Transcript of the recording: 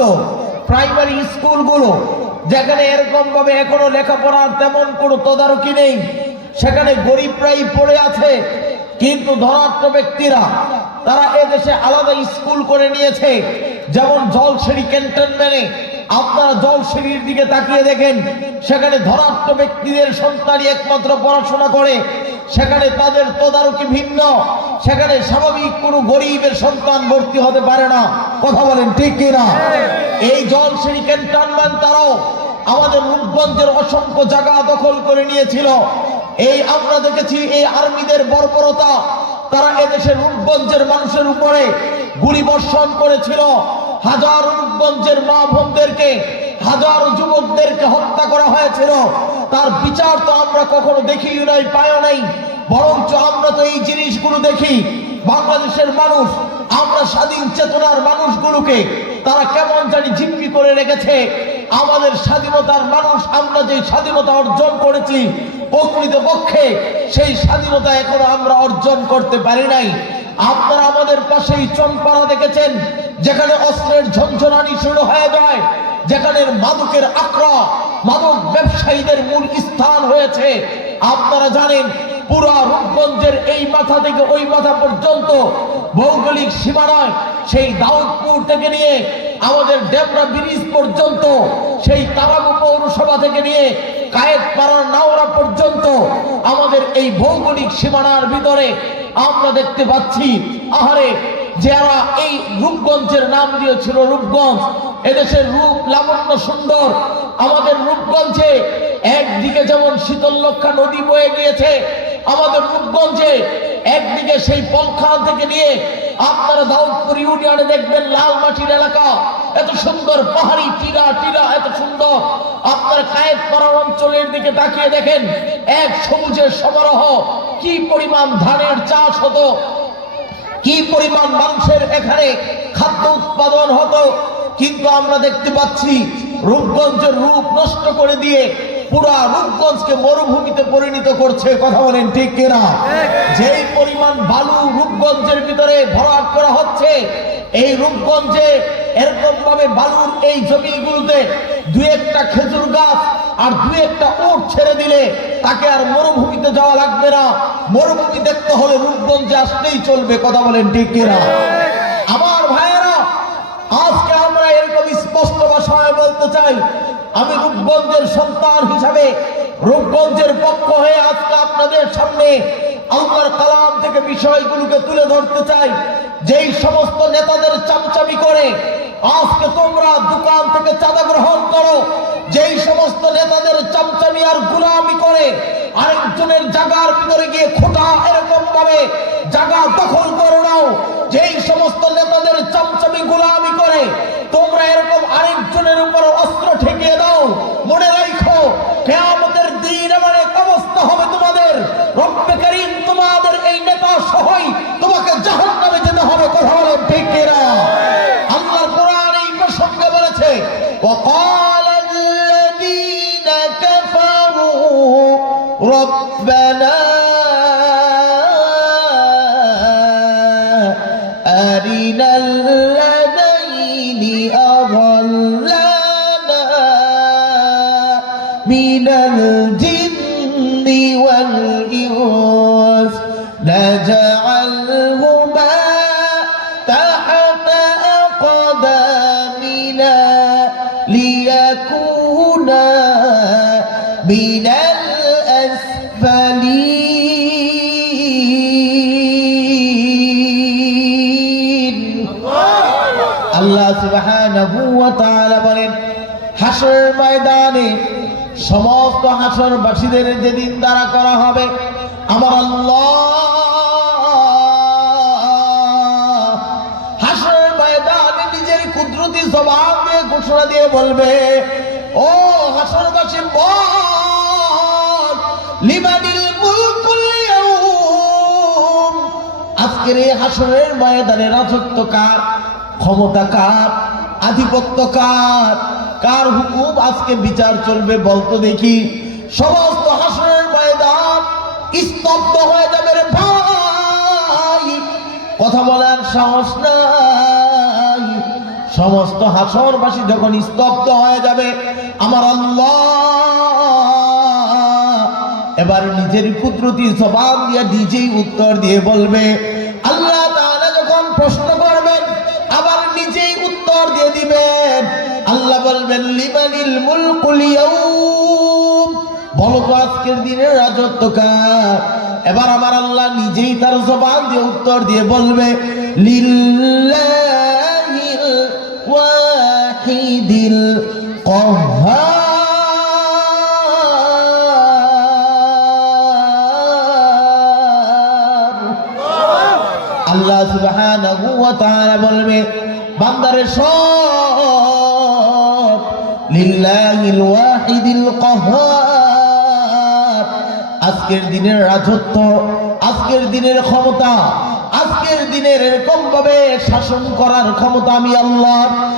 পরিচালিত প্রাইমারি স্কুলগুলো, যেখানে এরকম ভাবে এখনও লেখাপড়ার তেমন কোনো তদারকি নেই, সেখানে গরিবরাই পড়ে আছে, কিন্তু ধনাত্ম ব্যক্তিরা, তারা এদেশে আলাদা স্কুল করে নিয়েছে, যেমন জলসেরি ক্যান্টনমেন্টে আপনারা জলসেরির দিকে তাকিয়ে দেখেন, সেখানে ধনাত্ম ব্যক্তিদের সন্তানই একমাত্র পড়াশোনা করে সেখানে তাদের তদারকি ভিন্ন। সেখানে স্বাভাবিক কোনো গরিবের সন্তান ভর্তি হতে পারে না। কথা বলেন ঠিক কিনা? এই জলসেরি ক্যান্টনমেন্ট তারাও আমাদের রূপগঞ্জের অসংখ্য জায়গা দখল করে নিয়েছিল। এই আমরা দেখেছি এই আর্মিদের বর্বরতা। তারা এদেশের রূপগঞ্জের মানুষের উপরে গুলি বর্ষণ করেছিল। হাজার রূপগঞ্জের মা বোনদেরকে, হাজার যুবকদেরকে হত্যা করা হয়েছিল। তার বিচার তো আমরা কখনো দেখি নাই, পাইও নাই। বরঞ্চ আমরা তো এই জিনিসগুলো দেখি। বাংলাদেশের মানুষ, আমরা স্বাধীন চেতনার মানুষগুলোকে তারা কেমন জানি জিম্মি করে রেখেছে। আমাদের স্বাধীনতার মানুষ, আমরা যে স্বাধীনতা অর্জন করেছি প্রকৃত পক্ষে সেই স্বাধীনতা এখনও আমরা অর্জন করতে পারি নাই। আপনারা আমাদের পাশেই চনপাড়া দেখেছেন, যেখানে অস্ত্রের ঝঞ্ঝনানি শুরু হয়ে যায়, যেখানে মাদকের আক্রা মাদক ব্যবসায়ীদের মূল স্থান হয়েছে। আপনারা জানেন, পুরা রূপগঞ্জের এই মাথা থেকে ওই মাথা পর্যন্ত ভৌগোলিক সীমানায় সেই দাউদপুর থেকে নিয়ে আমাদের ডেবরা ব্রিজ পর্যন্ত, সেই তারাবু পৌরসভা থেকে নিয়ে কায়েত পাড়ার নাওরা পর্যন্ত আমাদের এই ভৌগোলিক সীমানার ভিতরে আমরা দেখতে পাচ্ছি। আহারে, যারা এই রূপগঞ্জের নাম দিয়েছিল রূপগঞ্জ এদেশের রূপ লাবণ্য সুন্দর। আমাদের রূপগঞ্জে একদিকে যেমন শীতলক্ষা নদী বয়ে গিয়েছে, আমাদের রূপগঞ্জে একদিকে সেই পলখান থেকে নিয়ে আপনারা দাউদপুর ইউনিয়নে দেখবেন লাল মাটির এলাকা। এত সুন্দর পাহাড়ি টিলা টিলা, এত সুন্দর। আপনার কায়েত পাড়া অঞ্চলের দিকে তাকিয়ে দেখেন, এক সবুজের সমারোহ। কি পরিমাণ ধানের চাষ হতো, কি পরিমাণ মানুষের এখানে খাদ্য উৎপাদন হতো কিন্তু আমরা দেখতে পাচ্ছি রূপগঞ্জের রূপ নষ্ট করে দিয়ে পুরা রূপগঞ্জকে মরুভূমিতে পরিণত করছে, কথা বলেন ঠিক কিনা? যেই পরিমাণ বালু রূপগঞ্জের ভিতরে ভরাট করা হচ্ছে, এই রূপগঞ্জে এরকম ভাবে বালুর এই জমিগুলোতে দুই একটা খেজুর গাছ আর দুই একটা ওট ছেড়ে দিলে তাকে আর মরুভূমিতে যাওয়া লাগবে না। মরুভূমি দেখতে হলে রূপগঞ্জে আসতেই চলবে, কথা বলেন ঠিক কিনা? আমার ভাইয়েরা, আজকে এরকম স্পষ্ট ভাষায় বলতে চাই, আমি রূপগঞ্জের সন্তান হিসাবে রূপগঞ্জের পক্ষ হয়ে আজকে আপনাদের সামনে আল্লাহর কালাম থেকে বিষয়গুলোকে তুলে ধরতে চাই। যেই সমস্ত নেতাদের চামচামি করে, আজকে তোমরা দোকান থেকে চাঁদা গ্রহণ করো। যেই সমস্ত নেতাদের চামচামি আর গুলামি করে, আরেকজনের জায়গার ভিতরে গিয়ে খোটা এরকম ভাবে জায়গা দখল করে নাও। ربنا أرنا الذين أضلنا من الجن আল্লাহ বলেন হাসর ময়দানে সমস্ত হাসরবাসীদের যেদিন দ্বারা করা হবে, আমার আল্লাহ হাসর ময়দানে নিজের কুদরতি জবাব দিয়ে ঘোষণা দিয়ে বলবে, ও হাসরবাসী বল লিমানিল মুলকুল আজকের এই হাসরের ময়দানে রাজত্ব কার? ক্ষমতা কার? আধিপত্য কার? কার হুকুম? আজকে বিচার চলবে, বলতো দেখি। সমস্ত হাসরের ময়দান স্তব্ধ হয়ে যাবে রে ভাই। কথা বলার সাহস নাই। সমস্ত হাসরবাসী যখন স্তব্ধ হয়ে যাবে, আমার আল্লাহ এবার নিজের কুদরতি জবান দিয়ে নিজেই উত্তর দিয়ে বলবে বলবেন মুলকুল ইয়াউম। বলো তো আজকের রাজত্ব কার? এবার আমার আল্লাহ নিজেই তার জবান দিয়ে উত্তর দিয়ে বলবে লিল্লাহিল ওয়াহিদিল আল্লাহ সুবহানাহু ওয়া তাআলা বলবে, বান্দারে সব আজকের দিনের রাজত্ব, আজকের দিনের ক্ষমতা, আজকের দিনের এরকম ভাবে শাসন করার ক্ষমতা আমি আল্লাহ